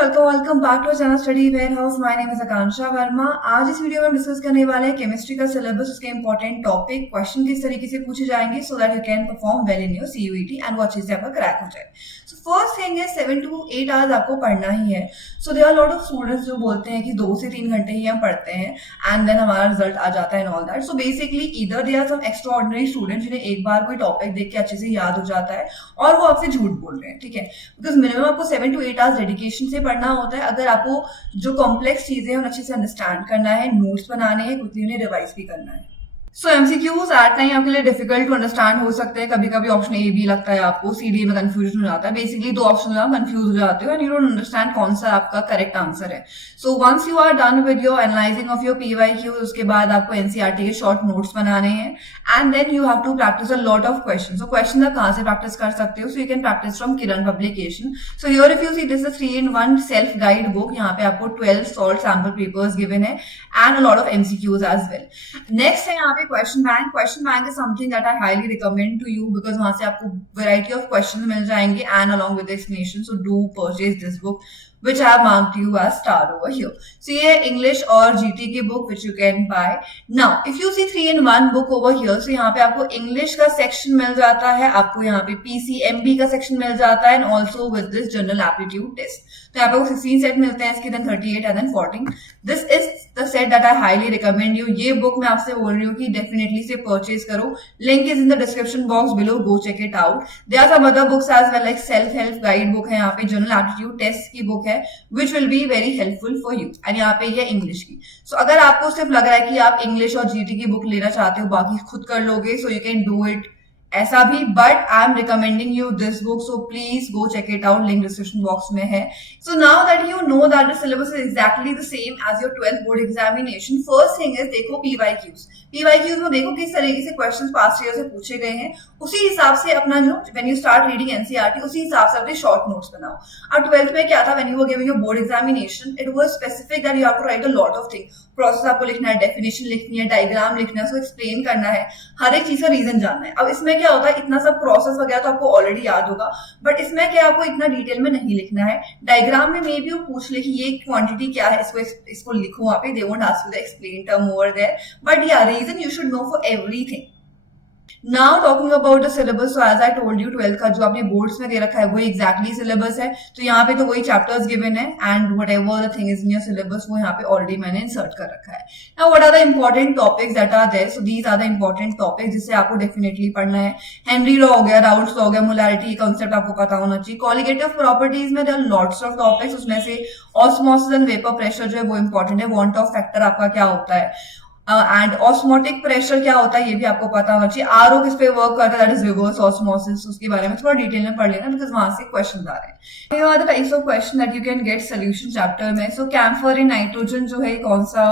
Welcome back to channel study warehouse. My name is Akanksha Verma. आज इस video में हम डिस्कस करने वाले हैं केमिस्ट्री का सिलेबस, उसके इंपॉर्टेंट टॉपिक, क्वेश्चन किस तरीके से पूछे जाएंगे so that you can perform well in your CUET and वो अच्छे से आपका क्रैक हो जाए। सो फर्स्ट थिंग है 7 to 8 आवर्स आपको पढ़ना ही है। So there are lot of students जो बोलते हैं कि 2 से 3 घंटे ही हम पढ़ते हैं एंड देन हमारा रिजल्ट आ जाता है and all that. So basically इधर they are some extraordinary students जिन्हें एक बार कोई टॉपिक देख के अच्छे से याद हो जाता है और वो आपसे झूठ बोल रहे हैं, ठीक है। बिकॉज मिनिमम आपको 7 to 8 आवर्स डेडिकेशन से पढ़ना होता है। अगर आपको जो कॉम्प्लेक्स चीजें हैं अच्छे से अंडरस्टैंड करना है, नोट्स बनाने हैं, क्विकली उन्हें रिवाइज भी करना है। सो एमसीक्यूज एट टाइम आपके लिए डिफिकल्ट टू अंडरस्टैंड हो सकते हैं। कभी कभी ऑप्शन ए भी लगता है आपको, सी डी में कंफ्यूजन हो जाता है। बेसिकली 2 ऑप्शन में आप कंफ्यूज हो जाते हो एंड यू डोंट अंडरस्टैंड कौन सा आपका करेक्ट आंसर है। So once you are done with your analyzing of your PYQ, उसके बाद आपको एनसीईआरटी के शॉर्ट नोट्स बनाने हैं and then you have to practice a lot of question. So question आप कहाँ से प्रैक्टिस कर सकते हो? So you can practice from Kiran publication. So here if you see this is 3-in-1 self guide book. यहाँ पे आपको 12 सॉल्ट सैम्पल पेपर्स गिवन है and a lot of MCQs as well. Next है यहाँ पे question bank. Question bank is something that I highly recommend to you because वहां से आपको वैरायटी ऑफ क्वेश्चन मिल जाएंगे and along with explanation. So do purchase this book which I have marked you as star over here. So ये English और GT की book which you can buy. Now if you see 3-in-1 book over here, so यहाँ पे आपको English का section मिल जाता है, आपको यहाँ पे PCMB का section मिल जाता है and also with this general aptitude test. तो यहाँ पे 16 सेट मिलते हैं इसके, then 38 and then 14. This is the set that I highly recommend you. ये book मैं आपसे बोल रही हूँ कि definitely से purchase करो. Link is in the description box below. Go check it out. There are some other books as well like self help guide book है, यहाँ पे general aptitude test की book है which will be very helpful for you. and यहाँ पे ये English की। so अगर आपको सिर्फ लग रहा है कि आप इंग्लिश और जीटी की बुक लेना चाहते हो, बाकी खुद कर लोगे, so you can do it ऐसा भी, but I am recommending you this book, so please go check it out, link description box में है। So now that you know that the syllabus is exactly the same as your 12th board examination, first thing is देखो PYQs. PYQs में देखो किस तरीके से questions past year से पूछे गए हैं, उसी हिसाब से अपना जो when you start reading NCERT उसी हिसाब से अपने शॉर्ट नोट्स बनाओ। अब 12th में क्या था, when you were giving your board examination it was specific that you have to write a lot of thing. Process आपको लिखना है, डेफिनेशन लिखनी है, डायग्राम लिखना है, उसको एक्सप्लेन करना है, हर एक चीज का रीजन जानना है। अब इसमें क्या होता है, इतना सब प्रोसेस वगैरह तो आपको ऑलरेडी याद होगा, बट इसमें क्या आपको इतना डिटेल में नहीं लिखना है। डायग्राम में मे बी वो पूछ ले कि ये क्वांटिटी क्या है, इसको लिखो वहां पे, they won't ask you the explain term over there, but या reason you should know for everything. Now talking about the syllabus, so as I told you 12th का जो आपने बोर्ड्स में दे रखा है वही एग्जैक्टली सिलेबस है। तो यहाँ पे तो वही चैप्टर्स गिवन है and whatever the thing is in your syllabus वो यहाँ पे ऑलरेडी मैंने इंसर्ट कर रखा है। Now what are the important topics that are there, so these are the important topics जिससे आपको डेफिनेटली पढ़ना है। हेनरी लॉ हो गया, राउल्ट्स लॉ हो गया, मोलैरिटी कॉन्सेप्ट आपको पता होना चाहिए। कॉलिगेटिव प्रॉपर्टीज में there are lots of topics, उसमें से ऑस्मोसिस एंड वेपर प्रेशर जो है वो इंपॉर्टेंट है। वांट ऑफ फैक्टर आपका क्या होता है एंड ऑस्मोटिक प्रेशर क्या होता है ये भी आपको पता होना चाहिए। आरओ किस पे वर्क करता है, दैट इज रिवर्स ऑस्मोसिस, उसके बारे में थोड़ा डिटेल में पढ़ लेना बिकॉज वहां से क्वेश्चन आ रहे हैं। ये are the types of question that you can get solution chapter में। सो कैम्फर इन नाइट्रोजन जो है कौन सा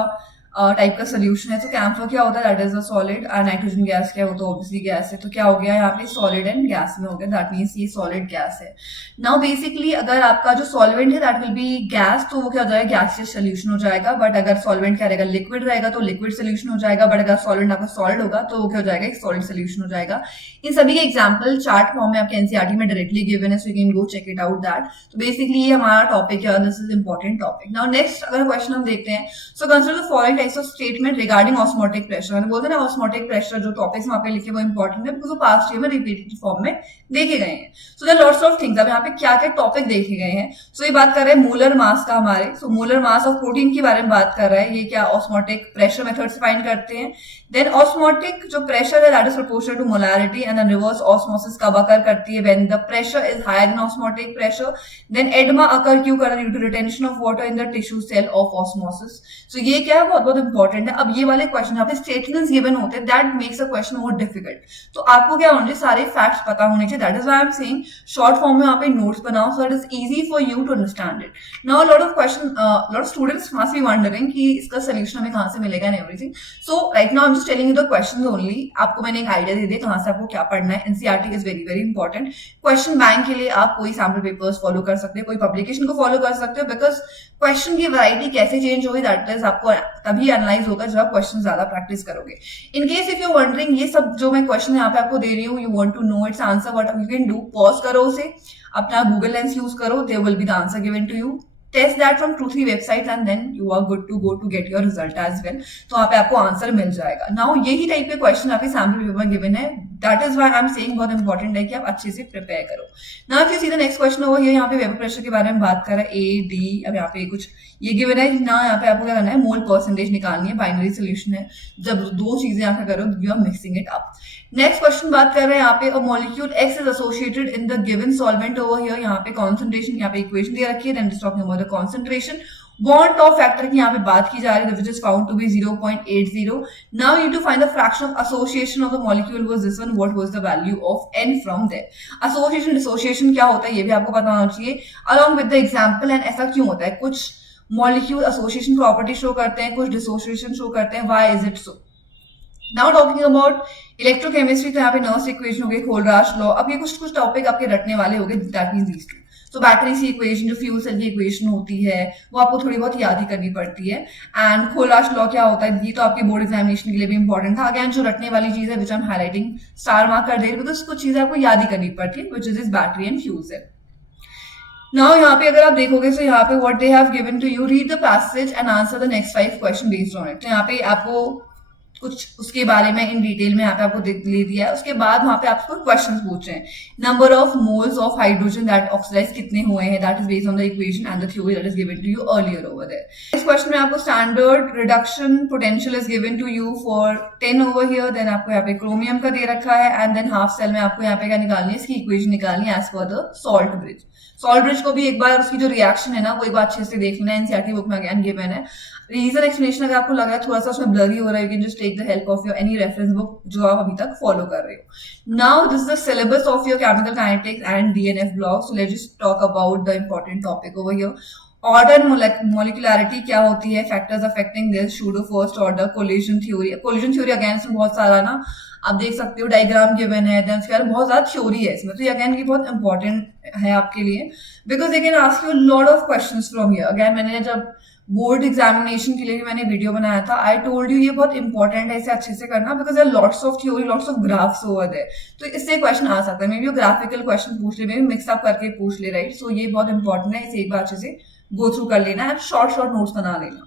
टाइप का सोल्यूशन है। तो कैम्फर क्या होता है, दैट इज अ सॉलिड, और नाइट्रोजन गैस क्या है, वो तो ऑब्वियसली गैस है। तो क्या हो गया यहाँ पे सॉलिड एंड गैस में हो गया, दैट मीन्स ये सॉलिड गैस है। नाउ बेसिकली अगर आपका जो सॉल्वेंट है दैट विल बी गैस, तो वो क्या हो जाएगा, गैसियस सोल्यूशन हो जाएगा। बट अगर सॉल्वेंट क्या रहेगा, लिक्विड रहेगा, तो लिक्विड सोल्यूशन हो जाएगा। बट अगर सॉल्वेंट आपका सॉलिड होगा तो वो क्या हो जाएगा, एक सॉलिड सोल्यूशन हो जाएगा। इन सभी के एग्जाम्पल चार्ट फॉर्म में आपके एनसीईआरटी में डायरेक्टली गिवन है, so you can go check it out that. तो बेसिकली ये हमारा टॉपिक है, this is important topic. Now next अगर क्वेश्चन हम देखते हैं, so consider the following types of statement regarding osmotic pressure. मैंने बोलते हैं ना ऑस्मोटिक प्रेशर जो टॉपिक्स वहां पे लिखे वो इंपॉर्टेंट है बिकॉज वो पास्ट ईयर में रिपीटेड फॉर्म में देखे गए हैं। So there lots of things. अब यहाँ पे क्या क्या टॉपिक देखे गए हैं, सो ये बात कर रहे हैं मोलर मास का हमारे। So molar mass of protein के बारे में बात कर रहा है, ये क्या ऑस्मोटिक प्रेशर मेथड से फाइंड करते हैं। देन ऑस्मोटिक जो प्रेशर है that is proportional to molarity and then reverse osmosis कब अकर करती है, when the pressure is higher then osmotic pressure. Then edema occur क्यों कर रहा है, due to retention of water in the tissue cell of osmosis. सो ये क्या है, बहुत बहुत इंपॉर्टेंट है। अब ये वाले क्वेश्चन यहाँ पे स्टेटमेंट्स गिवन होते हैं, that makes a question more difficult. तो आपको क्या होना चाहिए, सारे फैक्ट्स पता होने चाहिए। That is why I am saying short form में यहाँ पे नोट्स बनाओ so that is easy for you to understand it. Now lot of question, lot of students must be wondering कि इसका सोल्यूशन हमें कहाँ से मिलेगा and everything. So right now I am just telling you the questions only. आपको मैंने एक idea दे दिया कहाँ से आपको क्या पढ़ना है। NCERT is very very important. Question bank के लिए आप कोई सैम्पल पेपर्स फॉलो कर सकते हो, कोई पब्लिकेशन को फॉलो कर सकते हो, बिकॉज क्वेश्चन की वैरायटी कैसे चेंज होगी दैट इज आपको तभी एनालाइज होगा जब आप क्वेश्चन ज्यादा प्रैक्टिस करोगे। In case if you wondering, ये सब जो मैं क्वेश्चन यहाँ पे आपको दे रही हूँ, you want to know its answer, what you can do, pause करो उसे, अपना गूगल लेंस यूज करो, there will be the answer given to you. Test that from 2-3 websites and then you are good to go to get your result as well. तो वहां पे आपको answer मिल जाएगा. Now यही टाइप के question आपके sample paper में given है. That is why I am saying बहुत इंपॉर्टेंट है कि आप अच्छे से प्रिपेयर करो. Now if you see the next question over here, यहाँ पे वेपर प्रेशर के बारे में बात कर रहा है. ए डी, अब यहाँ पे कुछ ये गिवन है ना, यहाँ पे आपको क्या करना है, मोल परसेंटेज निकालनी है. बाइनरी सोल्यूशन है, जब दो चीजें यहाँ पे करो you are mixing it up. Next question बात कर रहे हैं यहाँ पे, a molecule X is associated in the given solvent over here. यहाँ पे कॉन्सेंट्रेशन, यहाँ पे इक्वेशन दे रखी है, then talking about the concentration. Bond top factor की यहाँ पे बात की जा रही है, which is found to be 0.80. Now you need to find the fraction of association of the molecule was this one. What was the value of n from there? Association dissociation क्या होता है ये भी आपको पता होना चाहिए, along with the example. and ऐसा क्यों होता है, कुछ मॉलिक्यूल एसोसिएशन प्रॉपर्टी शो करते हैं, कुछ डिसोसिएशन शो करते हैं. Why is it so? Now talking about electrochemistry, तो यहाँ पे नर्स इक्वेशन हो गई, खोलराश लॉ. अब ये कुछ टॉपिक आपके रटने वाले हो गए, दैट मींस दीस टू. तो बैटरी सी इक्वेशन जो फ्यूल सेल की इक्वेशन होती है वो आपको थोड़ी बहुत याद ही करनी पड़ती है. एंड खोलराश लॉ क्या होता है, ये तो आपके बोर्ड एग्जामिनेशन के लिए भी इंपॉर्टेंट था. अगेन जो रटने वाली चीज है which I am highlighting, star mark कर दे रही, बिकॉज कुछ चीजें आपको याद ही करनी पड़ती है, which is this battery and fuel cell. Now यहाँ पे अगर आप देखोगे तो यहाँ पे what they have given to you, read the passage and answer the next 5 question based on it. तो यहाँ पे आपको कुछ उसके बारे में इन डिटेल में यहाँ पे आपको ले दिया है. उसके बाद वहां पे आपको क्वेश्चंस पूछ रहे हैं. Number of moles of hydrogen that oxidize कितने हुए हैं, that is based on the equation and the theory that is given to you earlier over there. इस क्वेश्चन में आपको standard reduction potential is given to you for 10 over here. Then आपको यहाँ पे chromium का दे रखा है, एंड देन हाफ सेल में आपको यहाँ पे क्या निकालनी है, इसकी इक्वेशन निकालनी है as per the salt bridge. Salt bridge को भी एक बार उसकी जो रिएक्शन है ना वो एक बार अच्छे से देख लेना. एनसीईआरटी बुक में अगेन गिवन है. रीजन एक्सप्लेनेशन अगर आपको लगा है थोड़ा सा उसमें ब्लरी हो रहा है, you can just take the help of your any reference book जो आप अभी तक फॉलो कर रहे हो. Now this is the syllabus of your chemical kinetics and DNF block. So let's just talk about the important topic over here. Order molecularity क्या होती है, factors affecting this, pseudo first order, collision theory. Collision theory again इसमें बहुत सारा ना आप देख सकते हो डायग्राम गिवन है, देन उसके बाद बहुत ज्यादा थ्योरी है इसमें. तो ये अगेन ये बहुत इंपॉर्टेंट है आपके लिए, because they can ask you lot of questions from here. Again मैंने जब बोर्ड एग्जामिनेशन के लिए भी मैंने वीडियो बनाया था, आई टोल्ड यू ये बहुत इंपॉर्टेंट है इसे अच्छे से करना, because there lots of theory, lots of graphs over there. तो इससे क्वेश्चन आ सकता है, मे बी ग्राफिकल क्वेश्चन पूछ ले, मे बी मिक्सअप करके पूछ ले, राइट. सो ये बहुत इंपॉर्टेंट है, इसे एक बार अच्छे से गो थ्रू कर लेना एंड शॉर्ट नोट्स बना लेना.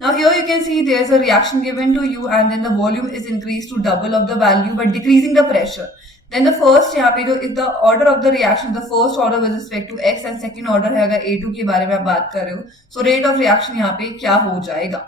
Now here you can see there is a reaction given to you and then the volume is increased to double of the value but decreasing the pressure. Then the first यहाँ पे जो if the order of the reaction, the first order with respect to x and second order है अगर A2 के बारे में आप बात कर रहे हो, so rate of reaction यहाँ पे क्या हो जाएगा.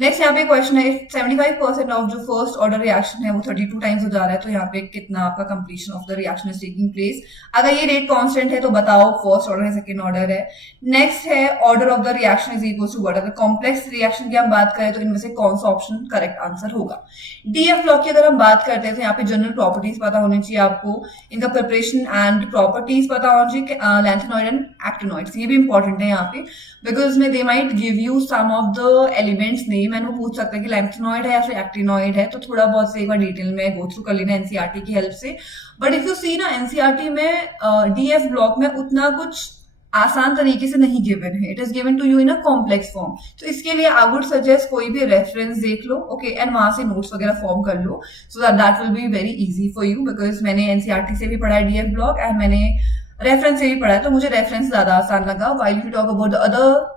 नेक्स्ट यहाँ पे क्वेश्चन है 75% ऑफ जो फर्स्ट ऑर्डर रिएक्शन है वो 32 टाइम्स हो जा रहा है, तो यहाँ पे कितना आपका completion of the reaction is taking place. अगर ये रेट कांस्टेंट है तो बताओ फर्स्ट ऑर्डर है सेकंड ऑर्डर है. नेक्स्ट है order of the reaction is equal to what. अगर कॉम्प्लेक्स रिएक्शन की हम बात करें तो इनमें से कौन सा ऑप्शन करेक्ट आंसर होगा. डीएफ ब्लॉक की अगर हम बात करते हैं तो यहाँ पे जनरल प्रॉपर्टीज पता होनी चाहिए आपको, इनका प्रिपरेशन एंड प्रॉपर्टीज पता होना चाहिए, लैंथेनॉइड एंड एक्टिनॉइड्स, ये भी इंपॉर्टेंट है यहाँ पे, बिकॉज में they might give you some of the elements name and वो पूछ सकते हैं कि लैंथेनॉइड है या फिर एक्टिनॉइड है, तो थोड़ा बहुत से एक बार डिटेल में गो थ्रू कर लेना एनसीईआरटी की हेल्प से. बट इफ यू सी ना एनसीईआरटी में डीएफ ब्लॉक में उतना कुछ आसान तरीके से नहीं गिवन है, it is given to you in a complex form. तो इसके लिए आई वुड सजेस्ट कोई भी रेफरेंस देख लो, ओके, एंड वहां से नोट्स वगैरह फॉर्म कर लो, so that will be very easy for you. Because मैंने एनसीईआरटी से भी पढ़ा है डीएफ ब्लॉक एंड मैंने रेफरेंस से भी पढ़ा है, तो मुझे रेफरेंस ज्यादा आसान लगा. While you talk about the other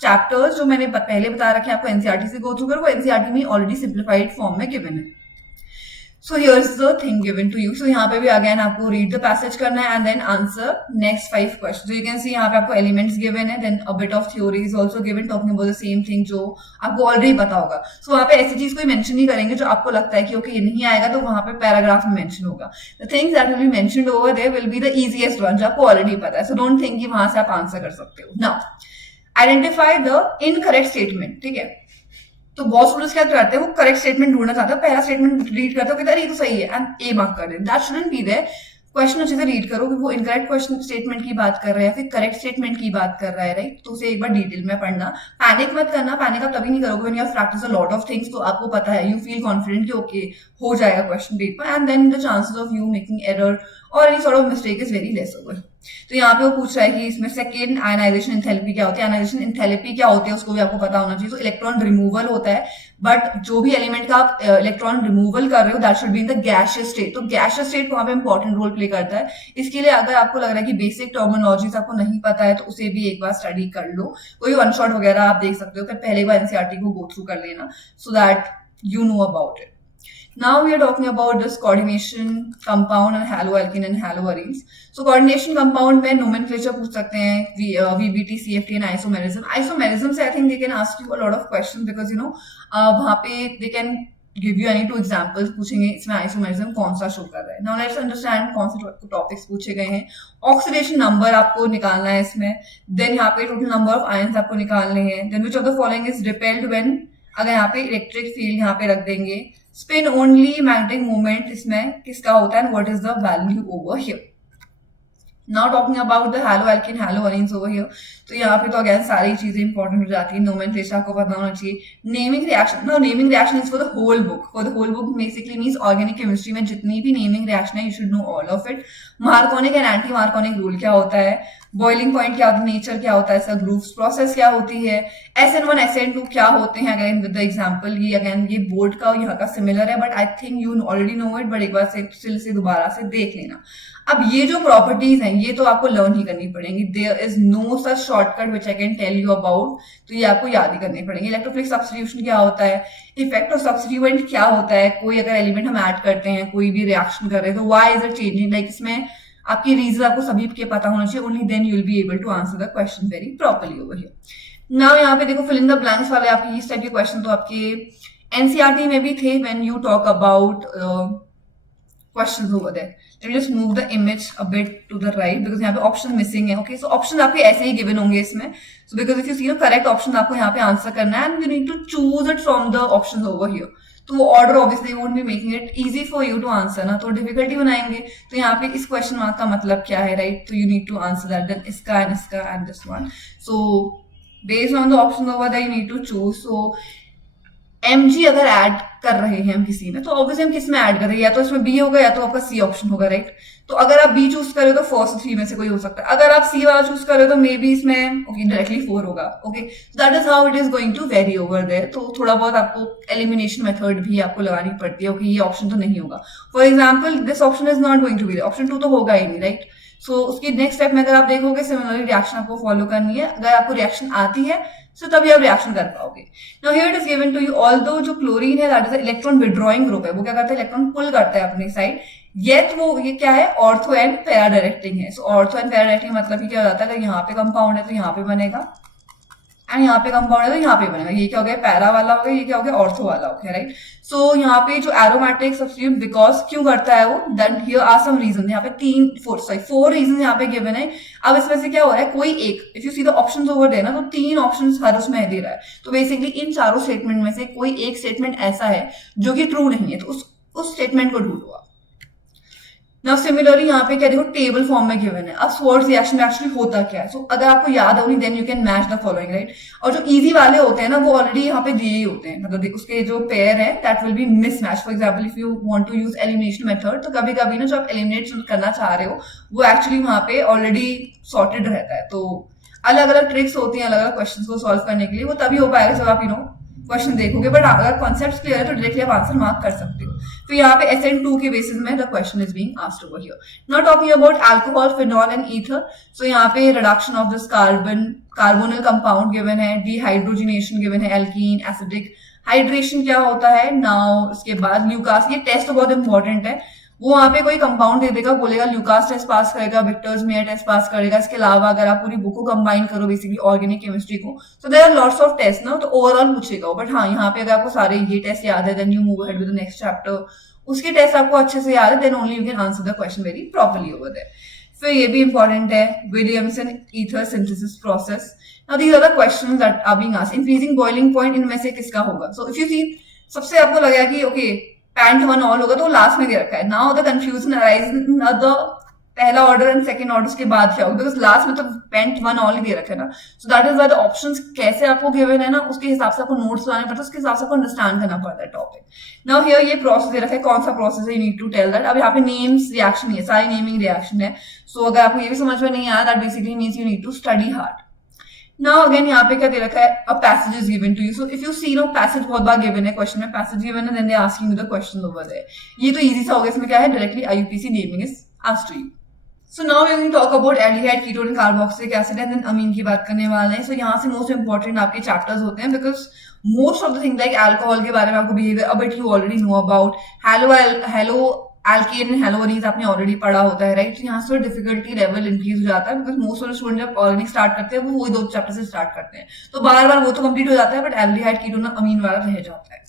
chapters जो मैंने पहले बता रखे आपको एनसीईआरटी से गो थ्रू कर, वो एनसीईआरटी में ऑलरेडी सिंप्लीफाइड फॉर्म में गिवन है. So here's the thing given to you. So यहाँ पे भी अगेन आपको रीड द पैसेज करना है and then answer next 5 question. So you can see यहाँ पे आपको एलिमेंट्स गिवन है, then a bit of theory is also given, talking about the same thing जो आपको ऑलरेडी पता होगा. सो वहाँ पे ऐसी चीज कोई मेंशन नहीं करेंगे जो आपको लगता है कि ओके ये नहीं आएगा, तो वहां पे पैराग्राफ में मेंशन होगा. The things that will be mentioned over there will be the easiest one जो आपको ऑलरेडी पता है. सो डोंट थिंक कि वहां से आप आंसर कर सकते हो. Now identify the incorrect statement, ठीक है. तो बहुत स्टूडेंट्स क्या करते हैं, वो करेक्ट स्टेटमेंट ढूंढना चाहते हैं, पहला स्टेटमेंट रीड करते हो कहते हैं ये तो सही है एंड ए मार्क कर दे. That shouldn't be there. Question अच्छे से रीड करो कि वो इनकरेक्ट क्वेश्चन स्टेटमेंट की बात कर रहा है या फिर करेक्ट स्टेटमेंट की बात कर रहा है, राइट. तो उसे एक बार डिटेल में पढ़ना. पैनिक मत करना, पैनिक आप तभी नहीं करोगे when you have practice a lot of things. तो आपको पता है, यू फील कॉन्फिडेंट कि ओके हो जाएगा question paper, and then the chances of you making error और any sort of mistake is very less over. तो यहाँ पे वो पूछ रहा है कि इसमें सेकेंड आयनाइजेशन एंथैल्पी क्या होती है, आयनाइजेशन एंथैल्पी क्या होती है उसको भी आपको पता होना चाहिए। तो इलेक्ट्रॉन रिमूवल होता है, बट जो भी एलिमेंट का आप इलेक्ट्रॉन रिमूवल कर रहे हो that should be in the gaseous state. तो गैसियस स्टेट वहां पे इंपॉर्टेंट रोल प्ले करता है। इसके लिए अगर आपको लग रहा है कि बेसिक टर्मिनोलॉजीज आपको नहीं पता है तो उसे भी एक बार स्टडी कर लो, कोई वन शॉट वगैरह आप देख सकते हो, फिर पहले बार एनसीईआरटी को गो थ्रू कर लेना so that you know about it. Now we are talking about this coordination compound and haloalkene and haloarenes. So coordination compound में nomenclature पूछ सकते हैं, VBT, CFT and isomerism. Isomerism से I think they can ask you a lot of questions because you know वहाँ पे they can give you any two examples, पूछेंगे इसमें isomerism कौन सा शो कर रहा है. Now let's understand कौन से टॉपिक्स पूछे गए हैं. ऑक्सीडेशन नंबर आपको निकालना है इसमें, देन यहाँ पे टोटल नंबर ऑफ आयंस आपको निकालने हैं, then which of the following is repelled when, अगर यहाँ पे इलेक्ट्रिक फील्ड यहाँ पे रख देंगे, स्पिन ओनली मैग्नेटिक मूवमेंट इसमें किसका होता है, and what is the value over here. Now talking about the haloalkane haloarenes over here, तो यहाँ पे तो अगेन सारी चीजें इंपॉर्टेंट हो जाती है, नोमेनक्लेचर आपको पता होना चाहिए. Naming reaction, now naming reaction is for the whole book. For the whole book basically means organic chemistry में जितनी भी नेमिंग रिएक्शन है you should know all of it. Markovnikov and anti Markovnikov rule क्या होता है, boiling point क्या होता है, नेचर क्या होता है इसका, ग्रूव्स प्रोसेस क्या होती है, SN1 SN2 क्या होते हैं. अगेन विद द एग्जांपल, ये अगेन ये बोर्ड का और यहाँ का सिमिलर है but I think you already no it, but एक बार से दोबारा से देख लेना. अब ये जो प्रॉपर्टीज हैं ये तो आपको लर्न ही करनी पड़ेंगी. There is no such shortcut which I can tell you about, तो ये आपको याद ही करनी पड़ेंगी. इलेक्ट्रोफिलिक सब्स्टिट्यूशन क्या होता है, इफेक्ट ऑफ सब्स्टिट्यूएंट क्या होता है, कोई अगर एलिमेंट हम ऐड करते हैं, कोई भी रिएक्शन कर रहे हैं तो why is it changing, like इसमें आपकी रीजन आपको सभी के पता होना चाहिए. Only then you will be able to answer the question very properly over here. Now यहाँ पे देखो फिल इन द ब्लैंक्स वाले आपके इस टाइप के क्वेश्चन तो आपके एनसीईआरटी में भी थे when you talk about questions over there. Let me just move the image a bit to the right because यहाँ पे option missing है. Okay, so options आपके ऐसे ही given होंगे इसमें. So because if you see the correct option आपको यहाँ पे आंसर करना है and you need to choose it from the options over here. तो वो order obviously won't be making it easy for you to answer ना, तो difficulty बनाएंगे. तो यहाँ पे इस क्वेश्चन मार्क का मतलब क्या है, राइट? तो you need to answer that, then इसका and this one. So based on the option over that you need to choose. So mg अगर ऐड कर रहे हैं हम किसी में तो ऑब्वियसली हम किस में ऐड कर रहे हैं, या तो इसमें बी होगा या तो आपका सी ऑप्शन होगा, राइट? तो अगर आप बी चूज कर रहे हो तो 4 से 3 में से कोई हो सकता है. अगर आप सी वाला चूज कर रहे हो तो मे बी इसमें ओके डायरेक्टली 4 होगा. Okay, that is how it is going to vary over there. तो थोड़ा बहुत आपको एलिमिनेशन मेथड भी आपको लगानी पड़ती है. ओके, ये ऑप्शन तो नहीं होगा. For example this option is not going to be, option 2 तो होगा ही नहीं, राइट? सो उसकी नेक्स्ट स्टेप में अगर आप देखोगे सिमिलरली रिएक्शन आपको फॉलो करनी है. अगर आपको रिएक्शन आती है तो तभी आप रिएक्शन कर पाओगे. Now here it is given to you, although जो क्लोरीन है that is electron withdrawing group है, वो क्या करता है, इलेक्ट्रॉन पुल करता है अपनी साइड. येट वो ये क्या है, ऑर्थो एंड पैरा डायरेक्टिंग है. सो ऑर्थो एंड पैरा डायरेक्टिंग मतलब क्या हो जाता है, अगर यहाँ पे कंपाउंड है तो यहाँ पे बनेगा, एंड यहाँ पे कंपाउंड है तो यहाँ पे बनेगा. ये क्या हो गया, पैरा वाला हो गया, ये क्या हो गया, ऑर्थो वाला हो गया, राइट? सो यहाँ पे जो एरोमेटिक सब्स्टिट्यूट बिकॉज क्यों करता है वो, then here are some reason. यहाँ पे 4 रीजन यहाँ पे गिवन है. अब इसमें से क्या हो रहा है, कोई एक, if you see the options over there ना, तो 3 ऑप्शंस हर उसमें दे रहा है. तो बेसिकली इन चारों स्टेटमेंट में से कोई एक स्टेटमेंट ऐसा है जो कि ट्रू नहीं है, तो उस स्टेटमेंट को ढूंढो आप. नाउ सिमिलरली यहाँ पे क्या देखो टेबल फॉर्म में गिवन है. अब स्वॉर्ड्स रिएक्शन में एक्चुअली होता क्या है, सो अगर आपको याद होगी then you can match the following, right? और जो इजी वाले होते हैं ना वो ऑलरेडी यहाँ पे दिए ही होते हैं, मतलब उसके जो पेयर है that will be mismatch. For example if you want to use elimination method, तो कभी कभी ना जो आप एलिमिनेट करना चाह रहे हो वो एक्चुअली वहां पे ऑलरेडी सॉर्टेड रहता है. तो अलग अलग ट्रिक्स होती हैं अलग अलग क्वेश्चन को सॉल्व करने के लिए, वो तभी हो पाएगा जब आप क्वेश्चन देखोगे. बट अगर कॉन्सेप्ट क्लियर है तो डायरेक्टली आप आंसर मार्क कर सकते हो. फिर यहाँ पे SN2 के बेसिस में the question is being asked over here. Now talking about alcohol, phenol and ether. So यहाँ पे reduction of this carbonyl compound given है, डिहाइड्रोजिनेशन गिवन है, एल्कीन, एसिडिक, हाइड्रेशन क्या होता है. नाउ इसके बाद ल्यूकास, ये टेस्ट तो बहुत इंपॉर्टेंट है. वो वहां पे कोई कंपाउंड दे देगा, बोलेगा ल्यूकास टेस्ट पास करेगा, विक्टर्स मेयर टेस्ट पास करेगा. इसके अलावा अगर आप पूरी बुक को कंबाइन करो बेसिकली ऑर्गेनिक केमिस्ट्री को, तो there are lots of test ना, तो ओवरऑल पूछेगा. बट हाँ, यहाँ पे अगर आपको सारे ये टेस्ट याद है then you move ahead with the next chapter. उसके टेस्ट आपको अच्छे से याद है then only you can answer the question very properly over there. फिर ये भी इंपॉर्टेंट है, Williamson ether synthesis process. Now these are the questions that are being asked. Increasing boiling point इनमें से किसका होगा? सो इफ यू सी, सबसे आपको लगेगा कि ओके पैंट वन ऑल होगा तो लास्ट में दे रखा है. Now the confusion arise in the पहला ऑर्डर एंड सेकंड ऑर्डर के बाद क्या होगा, बिकॉज लास्ट में तो पेंट वन ऑल ही दे रखे ना. सो that is why the options कैसे आपको गिवन है ना, उसके हिसाब से आपको नोट्स बनाने पड़ता है, उसके हिसाब से आपको अंडरस्टैंड करना पड़ता है टॉपिक. नाउ हियर ये प्रोसेस दे रखा है, कौन सा प्रोसेस है, you need to tell that. अब यहाँ पे नेम्स रिएक्शन है, सारी नेमिंग रिएक्शन है. सो अगर आपको ये भी समझ में नहीं आया, that basically means you need to study hard. Now again यहाँ पे क्या दे रखा है, a passage is given to you. So if you see no passage बहुत बार गिवन है क्वेश्चन में, पैसेज गिवन है, then they asking you the question over there. ये तो इजी सा हो गया, इसमें क्या है, directly IUPAC naming is asked to you. So now we will talk about aldehyde, ketone and carboxylic acid and then amine की बात करने वाले हैं. सो यहाँ से मोस्ट इंपॉर्टेंट आपके चैप्टर्स होते हैं, because most of the thing like alcohol के बारे में आपको बिहेवियर अब it you already know about. Haloalkane and haloarenes आपने ऑलरेडी पढ़ा होता है, राइट. तो यहाँ से डिफिकल्टी लेवल इंक्रीज हो जाता है, because most of the student जब ऑर्गेनिक स्टार्ट करते हैं वो वही 2 चैप्टर से स्टार्ट करते हैं, तो बार बार वो तो कंप्लीट हो जाता है, बट एल्डिहाइड कीटोन अमीन वाला रह जाता है.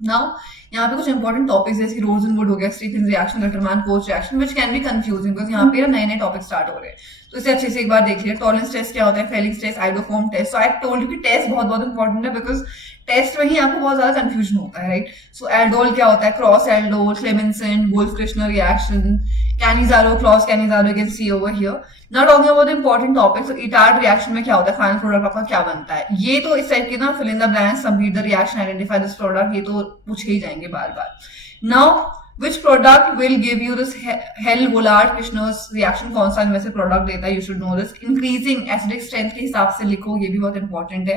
नाउ यहाँ पे कुछ इंपॉर्टेंट टॉपिक्स जैसे रोजनवुड हो गया, Stephen reaction, Gattermann Koch reaction, which can be confusing because यहाँ पे नए नए टॉपिक स्टार्ट हो रहे हैं. तो इसे अच्छे से एक बार देख लिया. टॉलरेंस टेस्ट क्या होता है, Fehling's test, iodoform test. So I told you कि टेस्ट बहुत बहुत इंपॉर्टेंट है, बिकॉज टेस्ट में ही आपको बहुत ज्यादा कंफ्यूजन होता है, राइट. सो एल्डोल क्या होता है, cross aldol, Clemmensen, Wolff Kishner reaction, Cannizzaro, cross Cannizzaro, you can see over here. Now talking about important topic. So Etard reaction में क्या होता है, फाइनल प्रोडक्ट आपका क्या बनता है. ये तो इस टाइप के ना fill in the blanks, complete the reaction, identify this product, ये तो पूछे ही जाएंगे बार बार. Now which product will give you this Hell-Vollard-Kirchner's reaction, कौन सा इनमें से प्रोडक्ट देता है, you should know this. Increasing acidic strength के हिसाब से लिखो, ये भी बहुत इंपॉर्टेंट है.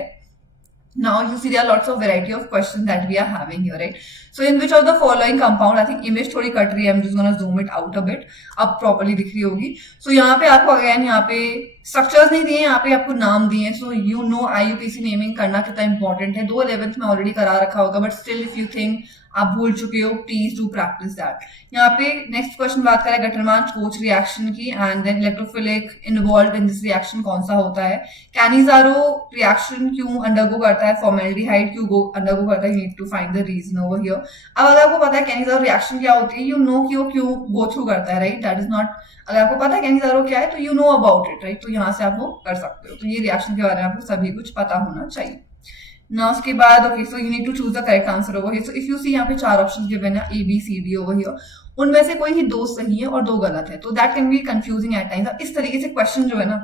Now you see there are lots of variety of questions that we are having here, right? So in which of the following compound, I think image थोड़ी cut रही है, I'm just gonna zoom it out a bit, अब properly दिख रही होगी. So यहाँ पे आपको अगेन यहाँ पे स्ट्रक्चर्स नहीं दिए, यहाँ पे आपको नाम दिए. So you know IUPAC naming करना कितना इंपॉर्टेंट है. 2 11th में ऑलरेडी करा रखा होगा, but still if you think आप भूल चुके हो, प्लीज डू प्रैक्टिस दैट. यहाँ पे नेक्स्ट क्वेश्चन बात करें गटरमान कोच रिएक्शन की, and then electrophilic involve in this reaction कौन सा होता है. कैनिजारो रिएक्शन क्यों अंडरगो करता है, फॉर्मेल्डिहाइड क्यों अंडरगो करता है, you need to find the reason over here. अब अगर आपको पता है कैनिजारो रिएक्शन क्या होती है, यू नो कि वो क्यों गो थ्रू करता है, राइट. दैट इज नॉट, अगर आपको पता है कैनिजारो क्या है तो you know about it, right. तो यहाँ से आप वो कर सकते हो. तो ये रिएक्शन के बारे में आपको सभी कुछ पता होना चाहिए. ना उसके बाद okay, so you need to choose the correct answer over here. So if you see यहाँ पे 4 ऑप्शंस गिवन है, A B C D over here, उनमें से कोई ही 2 सही है और 2 गलत है. तो that can be confusing at times. इस तरीके से क्वेश्चन जो है ना,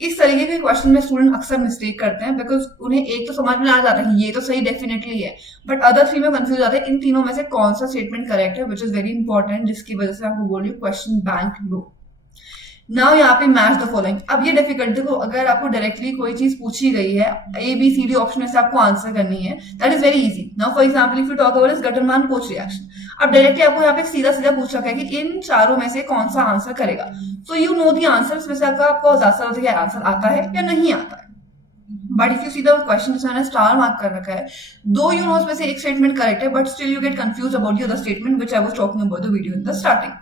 इस तरीके के क्वेश्चन में स्टूडेंट अक्सर मिस्टेक करते हैं, बिकॉज उन्हें एक तो समझ में आ जाता है ये तो सही डेफिनेटली है, बट अदर 3 में कंफ्यूज जाते हैं इन तीनों में से कौन सा स्टेटमेंट करेक्ट है, विच इज वेरी इंपॉर्टेंट, जिसकी वजह से आपको बोल रही हूँ क्वेश्चन बैंक लो. नाउ यहाँ पे मैच द फॉलोइंग. अब ये डिफिकल्टी को अगर आपको डायरेक्टली कोई चीज पूछी गई है, A B C D option में से आपको आंसर करनी है, that is very easy. Now for example if you talk about this Gattermann Koch reaction, अब डायरेक्टली आपको यहाँ पे सीधा सीधा पूछ रखा है कि इन चारों में से कौन सा आंसर करेगा. So you know the answer, इसमें से आपको ज्यादा आंसर आता है या नहीं आता है. But if you see the question जिसमें मैंने स्टार मार्क कर रखा है, दो यू नो उसमें से एक स्टेटमेंट करेक्ट है, but still you get confuse about the other statement which I was talking about the video in the starting.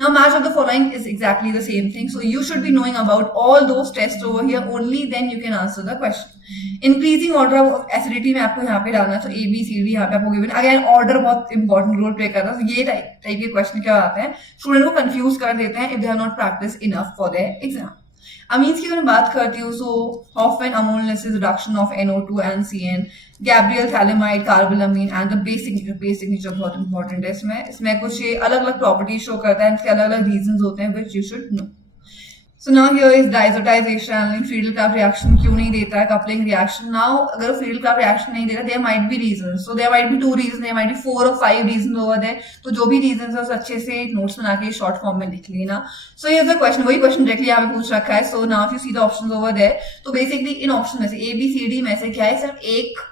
Now match of the following is exactly the same thing, so you should be knowing about all those tests over here, only then you can answer the question. Increasing order of acidity में आपको यहाँ पे डालना है, so A B C D यहाँ पे आपको given. Again order बहुत important role play करता है. So ये टाइप के क्वेश्चन क्या आते हैं, स्टूडेंट को कंफ्यूज कर देते हैं if they have not practiced enough for their exam. Amines की अगर मैं बात करती हूँ, so Hofmann ammonolysis reduction of NO2 and CN, Gabriel phthalimide carbylamine and the basic nature बहुत इंपॉर्टेंट है. इसमें कुछ ये अलग अलग प्रॉपर्टीज शो करता है, इसके अलग अलग रीजंस होते हैं which you should know. So now here is diazotization, Friedel Crafts reaction क्यों नहीं देता है, कपलिंग रिएक्शन. नाउ अगर फ्रीडल-क्राफ्ट रिएक्शन नहीं देता, there might be reasons, so there might be 2 reasons, there might be 4 और 5 रीजंस ओवर देयर. तो जो भी रीजंस है उसे अच्छे से नोट्स बना के शॉर्ट फॉर्म में लिख लेना. So here is the question, वही क्वेश्चन डायरेक्टली यहाँ पे पूछ रखा है. So now if you see the options over there, तो बेसिकली इन ऑप्शन में से ए बी सी डी में से क्या है, सिर्फ एक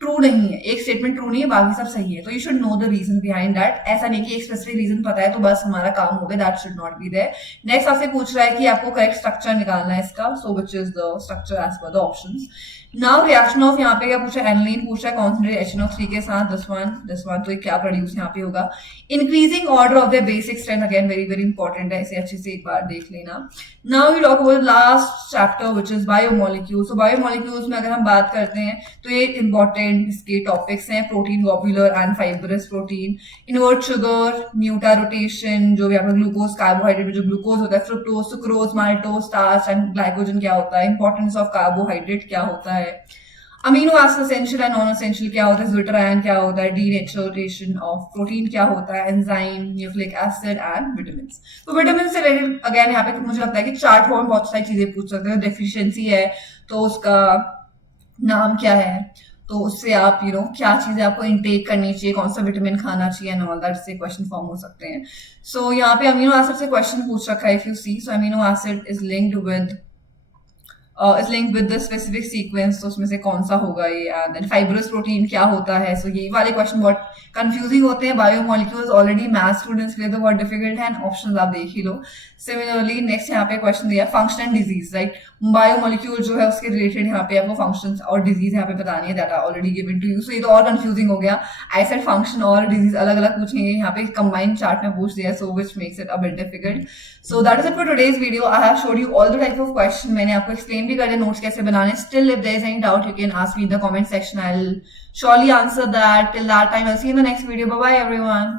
ट्रू नहीं है, एक स्टेटमेंट ट्रू नहीं है, बाकी सब सही है. तो you should know the reason behind that. ऐसा नहीं कि एक स्पेसिफिक रीजन पता है तो बस हमारा काम हो गया, that should not be there. Next आपसे पूछ रहा है कि आपको करेक्ट स्ट्रक्चर निकालना है इसका, so which is the structure as per the options. Now reaction of यहाँ पे क्या पूछा है, एनिलीन पूछा है कॉन्सेंट्रेट HNO3 के साथ, दिस वन, तो क्या प्रोड्यूस यहाँ पे होगा. Increasing order of the basic strength, again very very important है, इसे अच्छे से एक बार देख लेना. Now we talk about last chapter which is biomolecules. So biomolecules में अगर हम बात करते हैं तो ये इंपॉर्टेंट इसके टॉपिक्स हैं, protein, globular and fibrous protein, invert sugar, mutarotation, जो भी आपका ग्लूकोज, कार्बोहाइड्रेट जो ग्लूकोज होता है, fructose, sucrose, maltose, starch and glycogen क्या होता है, इंपॉर्टेंस ऑफ कार्बोहाइड्रेट क्या होता है, amino acid essential and non essential क्या होता है, ज़्विटरायन क्या होता है, डीनेचुरेशन ऑफ प्रोटीन क्या होता है, enzyme, nucleic acid and vitamin. तो विटामिन से रिलेटेड अगेन यहाँ पे मुझे लगता है कि चार्ट फॉर्म बहुत सारी चीजें पूछ सकते हैं। डेफिशिएंसी है तो उसका नाम क्या है, तो उससे आप क्या चीजें आपको इनटेक करनी चाहिए, कौन सा विटामिन खाना चाहिए एंड ऑल दैट से क्वेश्चन फॉर्म हो सकते हैं। सो यहाँ पे अमीनो एसिड से क्वेश्चन पूछ रखा है, if you see. So amino acid is linked with the specific sequence, तो उसमें से कौन सा होगा ये। एंड देन फाइब्रस प्रोटीन क्या होता है। सो ये वाले क्वेश्चन बहुत कंफ्यूजिंग होते हैं। बायोमोलिक्यूल्स ऑलरेडी मैथ स्टूडेंट्स के लिए तो बहुत डिफिकल्ट है, ऑप्शंस आप देख ही लो। सिमिलरली नेक्स्ट यहाँ पे क्वेश्चन दिया function and disease, right. Biomolecule जो है उसके रिलेटेड यहाँ पे आपको फंक्शन और डिजीज यहाँ पे बतानी है, that are already given to you. So ये तो और कंफ्यूजिंग हो गया। आई सेड फंक्शन और डिजीज अलग अलग पूछेंगे, यहाँ पे कंबाइंड चार्ट में पूछ दिया, so which makes it a bit difficult. So that is it for today's video. I have showed you all the type of question, मैंने आपको एक्सप्लेन भी कर दिया नोट्स कैसे बनाने। Still if there is any doubt you can ask me in the comment section, I will surely answer that. Till that time, I'll see you in the next video. Bye bye everyone.